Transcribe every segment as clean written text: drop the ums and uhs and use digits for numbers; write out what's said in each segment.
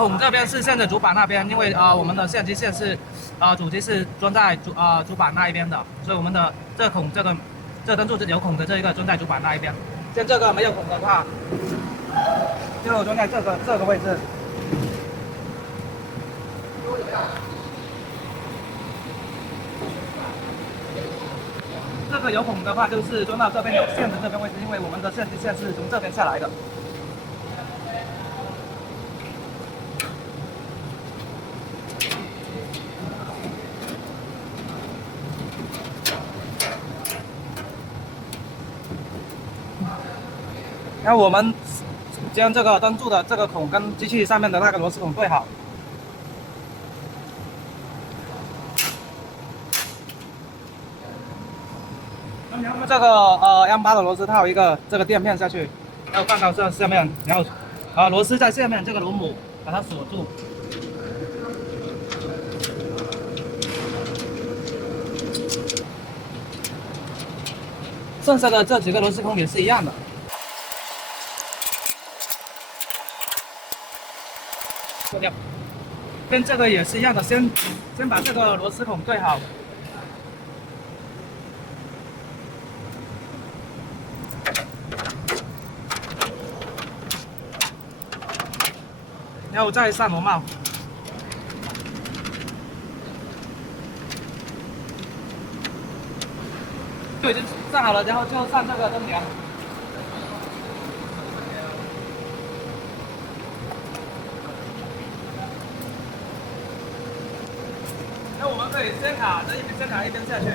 孔这边是线的主板那边，因为我们的相机线是主机是装在主板那一边的，所以我们的这个孔这个灯柱有孔的这一个装在主板那一边。像这个没有孔的话，就装在这个位置。这个有孔的话，就是装到这边有线的这边位置，因为我们的相机线是从这边下来的。然后我们将这个灯柱的这个孔跟机器上面的那个螺丝孔对好。这个M8的螺丝套一个这个垫片下去，然后放到这下面，然后螺丝在下面这个螺母把它锁住。剩下的这几个螺丝孔也是一样的。脱掉，跟这个也是一样的，先把这个螺丝孔对好。然后再上螺帽，就已经上好了，然后就上这个灯梁。那我们可以先卡这一边，先卡一边下去。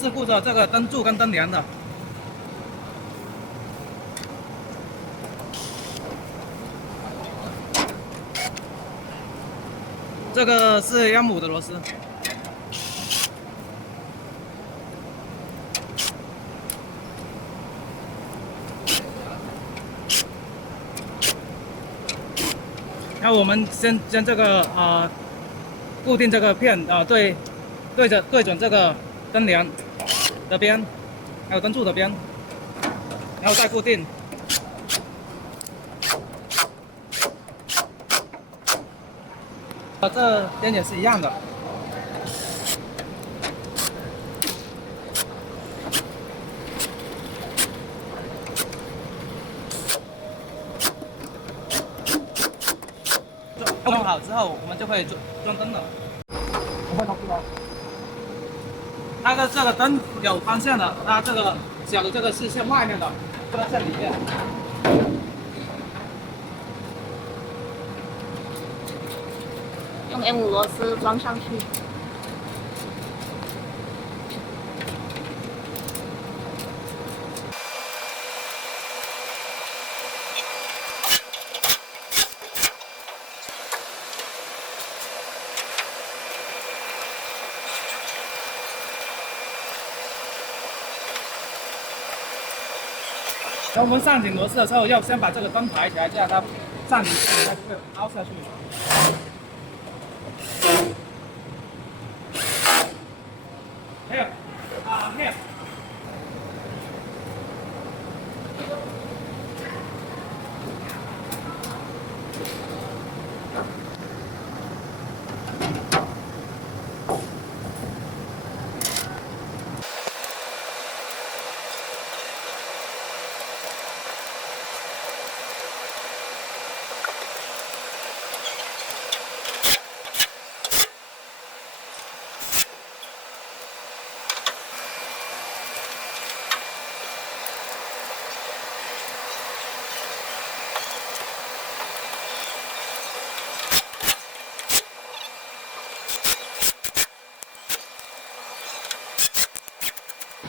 是顾着这个灯柱跟灯梁的。这个是1.5的螺丝。然后我们先将这个固定这个片对准这个灯梁的边，还有灯柱的边，然后再固定。这边也是一样的。弄好之后，我们就可以装灯了。我会通知哦。它的这个灯有方向的，它这个小的这个是向外面的，不能向里面。用 M5螺丝装上去。然后我们上紧螺丝的时候，要先把这个灯抬起来，这样它上紧它就会凹下去。还有还有。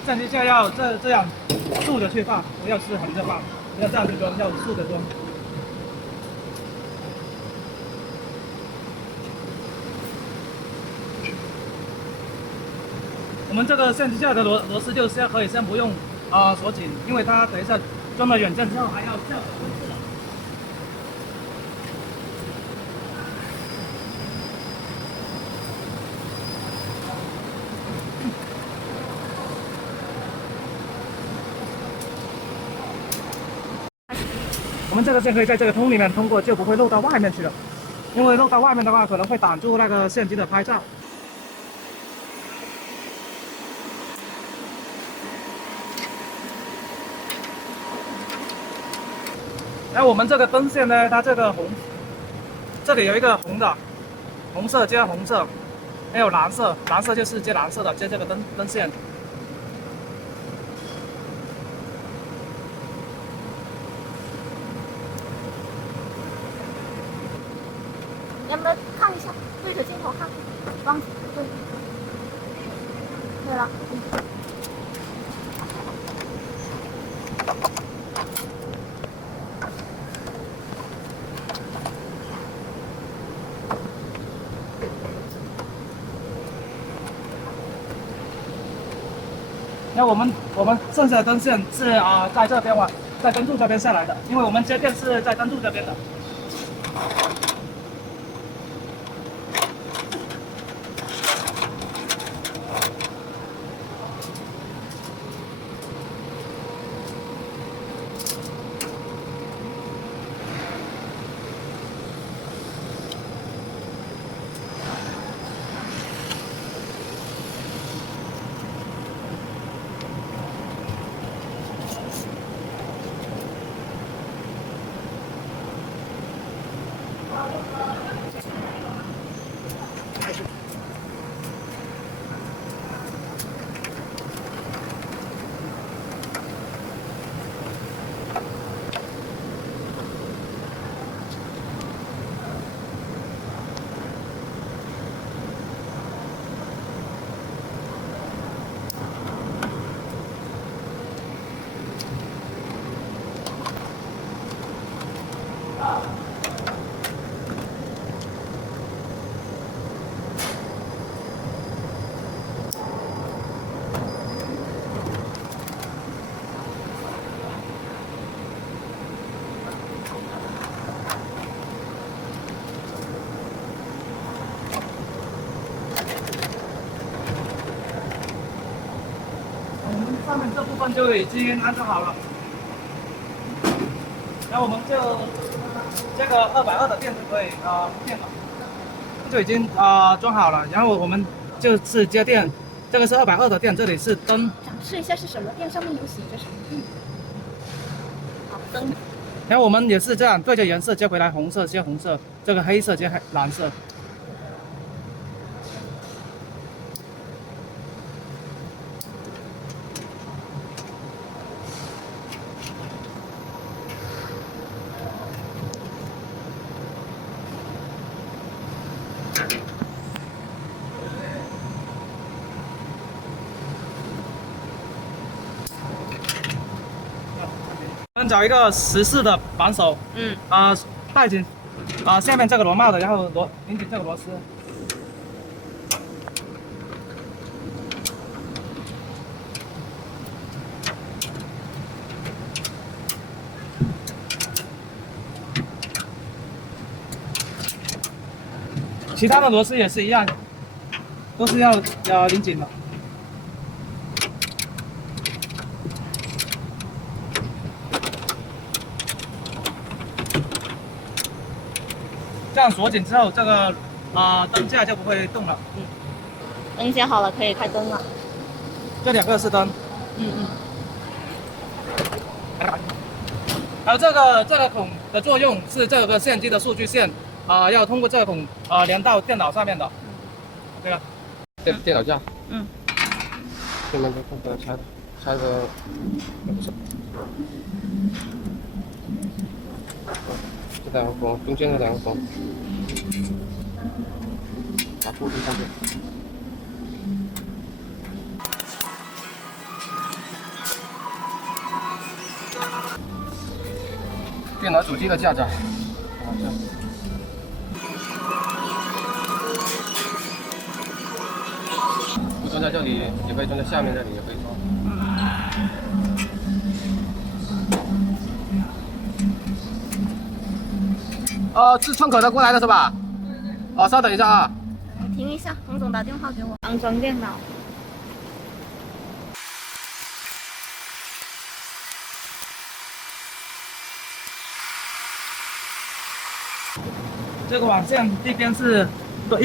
相机线要这样竖着去放，不要是横着放，不要这样去装，要竖着装。我们这个相机架的螺丝就可以先不用锁紧，因为它等一下装了软件之后还要校准温度的。我们这个线可以在这个通里面通过，就不会漏到外面去了，因为漏到外面的话可能会挡住那个相机的拍照。然后我们这个灯线呢，它这个这里有一个红色接红色，还有蓝色就是接蓝色的，接这个灯线。能不能看一下，对着镜头看，光对，对了，那我们剩下的灯线是在这边在灯柱这边下来的，因为我们接电是在灯柱这边的。上面这部分就已经安装好了，然后我们就这个220的电就可以铺电了，就已经装好了。然后我们就是接电，这个是220的电，这里是灯。展示一下是什么电，上面有写着什么电。好，灯。然后我们也是这样对着颜色接回来，红色接红色，这个黑色接蓝色。我们找一个14的扳手，带紧下面这个螺帽的，然后拧紧这个螺丝。其他的螺丝也是一样，都是要拧紧的。这样锁紧之后，这个灯架就不会动了。灯接好了，可以开灯了。这2个是灯。还有这个孔的作用是这个相机的数据线要通过这个孔连到电脑上面的。对了，电脑架。对面这个拆个，不是。这2个孔，中间这2个孔，把固定上去。电脑主机的架子。不装在这里，也可以装在下面这里，也可以装。是窗口的过来的是吧？稍等一下啊。停一下，洪总打电话给我，安装电脑。这个网线一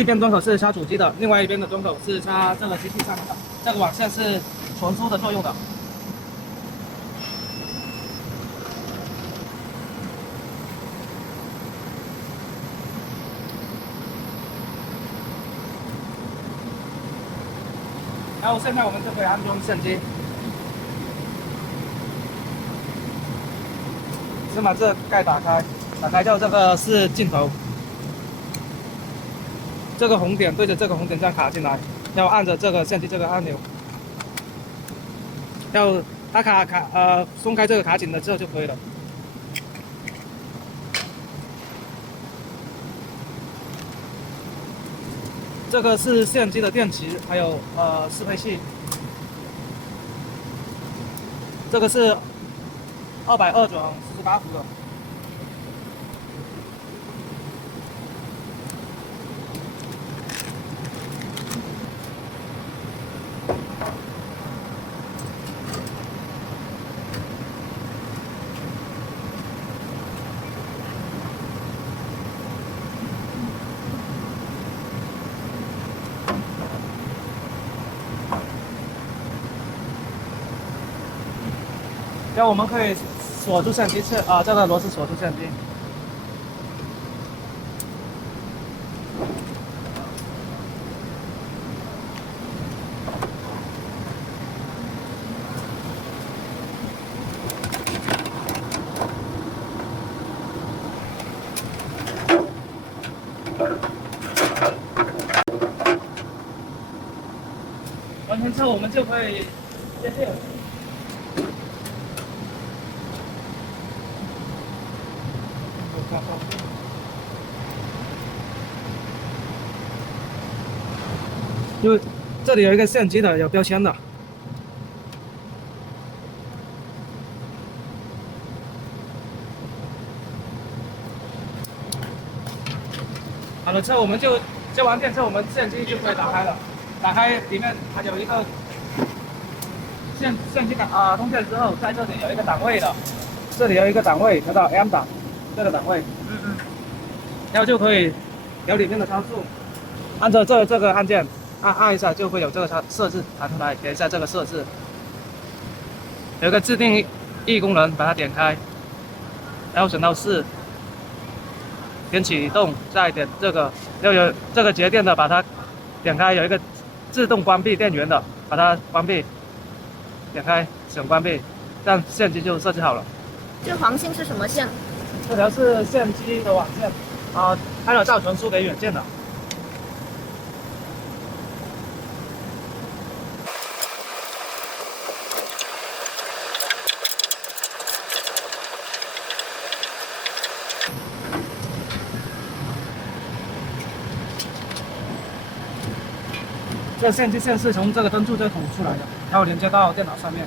边端口是插主机的，另外一边的端口是插这个机器上面的。这个网线是传输的作用的。然后现在我们就可以安装相机。先把这盖打开，打开之后这个是镜头。这个红点对着这个红点这样卡进来，要按着这个相机这个按钮，要它松开这个卡紧了之后就可以了。这个是相机的电池，还有适配器。这个是220转48伏的。然后我们可以锁住相机这个螺丝锁住相机。完成之后，我们就可以接电。就这里有一个相机的，有标签的。好了之后，我们就接完电之后，我们相机就可以打开了。打开里面还有一个相机通电之后，在这里有一个档位的，这里有一个档位，调到 M 档，这个档位。然后就可以调里面的参数，按照这个按键按一下，就会有这个设置弹出来，点一下这个设置，有一个自定义功能，把它点开，然后选到4，点启动，再点这个，要有这个节电的，把它点开，有一个自动关闭电源的，把它关闭，点开选关闭，这样相机就设置好了。这黄线是什么线？这条是相机的网线。拍了照传输给远件的。这相机线是从这个灯柱这个孔出来的，然后连接到电脑上面。